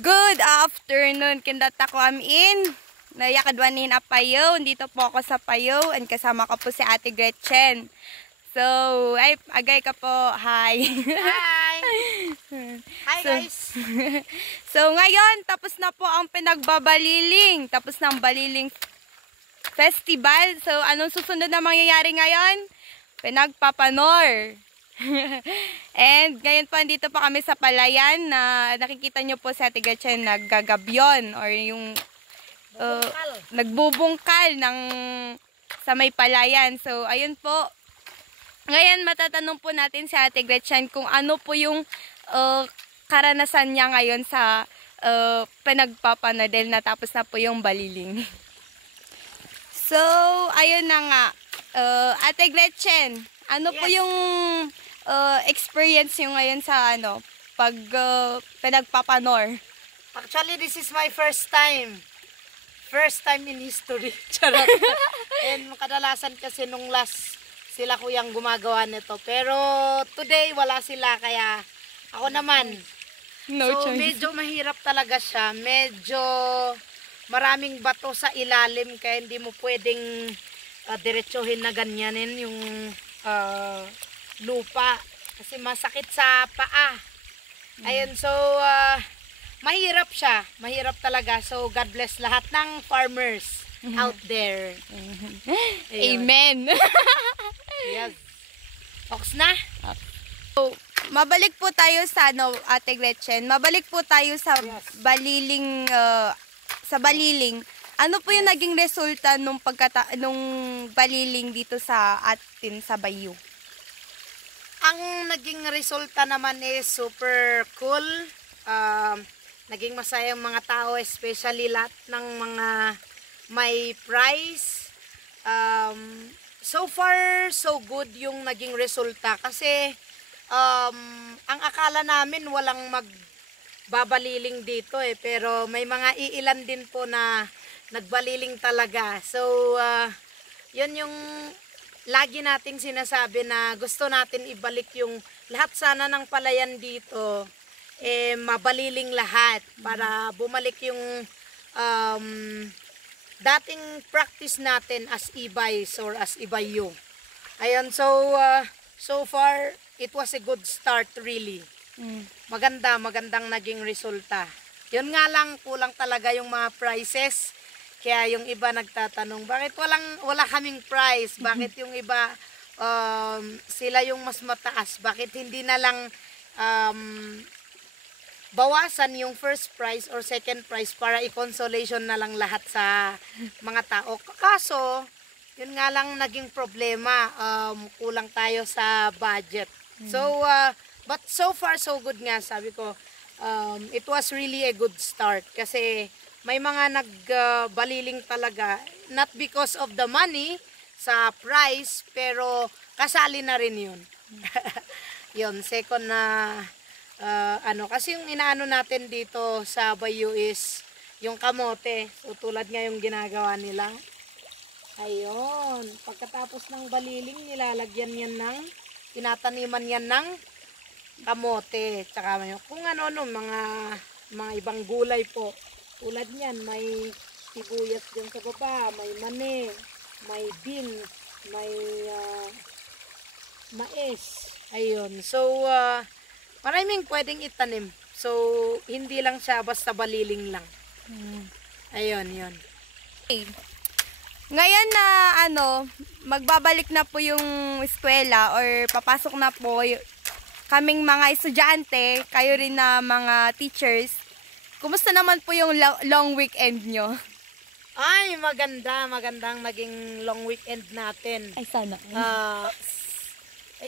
Good afternoon. Kindata ko amin. Nayakadwanin a Payaw. Dito po ako sa Payaw. And kasama ko po si Ate Gretchen. So, ay, agay ka po. Hi. Hi. Hi guys. So, ngayon, tapos na po ang pinagbabaliling. Tapos na ang baliling festival. So, anong susunod na mangyayari ngayon? Pinagpapanor. And ngayon po, andito pa kami sa palayan na nakikita nyo po si Ate Gretchen naggagabyon or yung nagbubungkal ng sa may palayan. So, ayun po. Ngayon, matatanong po natin si Ate Gretchen kung ano po yung karanasan niya ngayon sa pinagpapanadel na tapos na po yung baliling. So, ayun na nga. Ate Gretchen, ano po yung experience nyo ngayon sa pag pinagpapanor? Actually, this is my first time. First time in history. Charot. And kadalasan kasi nung last sila kuyang gumagawa nito. Pero today wala sila kaya ako naman. No so choice. medyo mahirap talaga siya. Medyo maraming bato sa ilalim kaya hindi mo pwedeng diretsuhin na ganyanin yung lupa kasi masakit sa paa. Ayun, so mahirap siya, mahirap talaga. So God bless lahat ng farmers out there. Amen. Yes. Ox na? So, mabalik po tayo sa Ate Gretchen. Mabalik po tayo sa baliling baliling. Ano po yung naging resulta nung baliling dito sa atin sa Bayu? Ang naging resulta naman is super cool. Naging masaya yung mga tao, especially lahat ng mga may prize. So far, so good yung naging resulta. Kasi ang akala namin walang magbabaliling dito pero may mga iilan din po na nagbaliling talaga. So, yun yung lagi nating sinasabi na gusto natin ibalik yung lahat sana ng palayan dito, mabaliling lahat para bumalik yung dating practice natin as e-buys or as e-bayo. Ayun, so, so far, it was a good start really. Magandang naging resulta. Yun nga lang, kulang talaga yung mga prizes. Kaya yung iba nagtatanong, bakit wala kaming prize? Bakit yung iba sila yung mas mataas? Bakit hindi na lang bawasan yung first prize or second prize para i-consolation na lang lahat sa mga tao? Kaso, yun nga lang naging problema. Kulang tayo sa budget. So, but so far so good nga, sabi ko. It was really a good start kasi may mga nagbaliling talaga, not because of the money sa price, pero kasali na rin yun. Yun, second na kasi yung inaano natin dito sa Bayu is yung kamote. So tulad nga yung ginagawa nila. Ayun, pagkatapos ng baliling, nilalagyan yan tinataniman yan ng kamote. Tsaka kung mga ibang gulay po. Tulad niyan, may sibuyas dyan sa baba, may mani, may beans, may mais. Ayun. So, maraming pwedeng itanim. So, hindi lang siya basta baliling lang. Ayun, yun. Okay. Ngayon na magbabalik na po yung eskwela or papasok na po kaming mga estudyante, kayo rin na mga teachers. Kumusta naman po yung long weekend nyo? Ay, magandang naging long weekend natin. Ay, sana.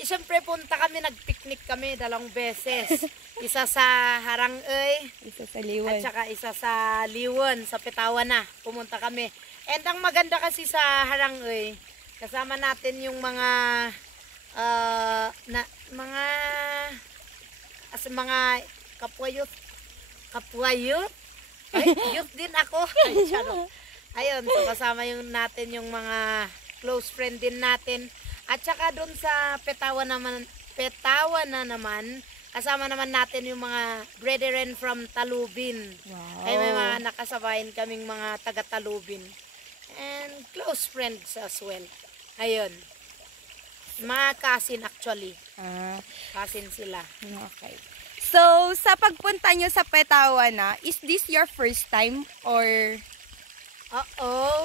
Siyempre nag-picnic kami 2 beses. Isa sa Harangay, Isa sa Liwan. at saka isa sa Liwan, sa Petawa na. Pumunta kami. And ang maganda kasi sa Harangay, kasama natin yung mga kapwa-youth. Ay, youth din ako. Ay, charot. Ayun, so kasama natin yung mga close friend din natin. At saka doon sa Petawa na naman, kasama naman natin yung mga brethren from Talubin. Wow. Ay may mga nakasabayan kaming mga taga Talubin. And close friends as well. Ayun. Mga cousin actually. Cousin sila. Okay. So, sa pagpunta nyo sa Petawana, is this your first time or...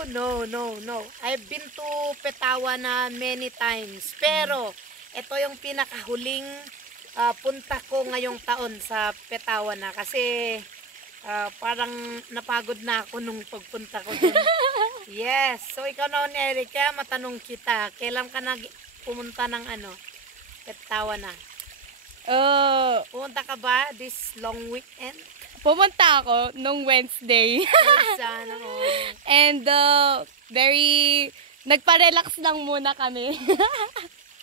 No. I've been to Petawana many times. Pero, ito yung pinakahuling punta ko ngayong taon sa Petawana. Kasi, parang napagod na ako nung pagpunta ko dun. Yes. So, ikaw na, Erica, matanong kita. Kailan ka pumunta ng Petawana? Pumunta ka ba this long weekend? Pumunta ako nung Wednesday. Sana, And nagpa-relax lang muna kami.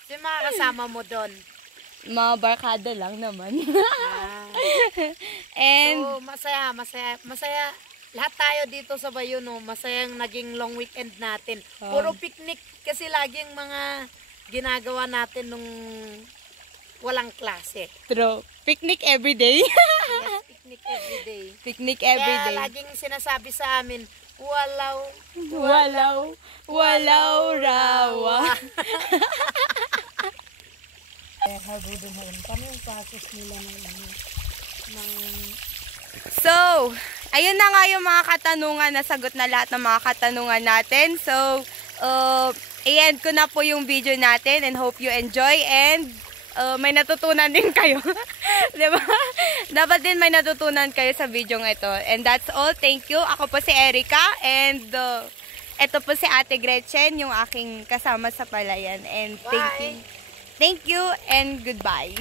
Yung mga kasama mo doon? Mga barkada lang naman. And so, masaya. Lahat tayo dito sa Bayon, masayang naging long weekend natin. Puro picnic kasi laging mga ginagawa natin nung walang klase. True. Picnic every day. Yes, picnic every day. Picnic every Kaya day. laging sinasabi sa amin, walaw rawa. Kami yung process nila So, ayun na nga yung mga katanungan. Nasagot na lahat ng mga katanungan natin. So, i-end ko na po yung video natin and hope you enjoy and may natutunan din kayo. Diba? Dapat din may natutunan kayo sa video ng ito. And that's all. Thank you. Ako po si Erica and ito po si Ate Gretchen, yung aking kasama sa palayan. And thank you and goodbye.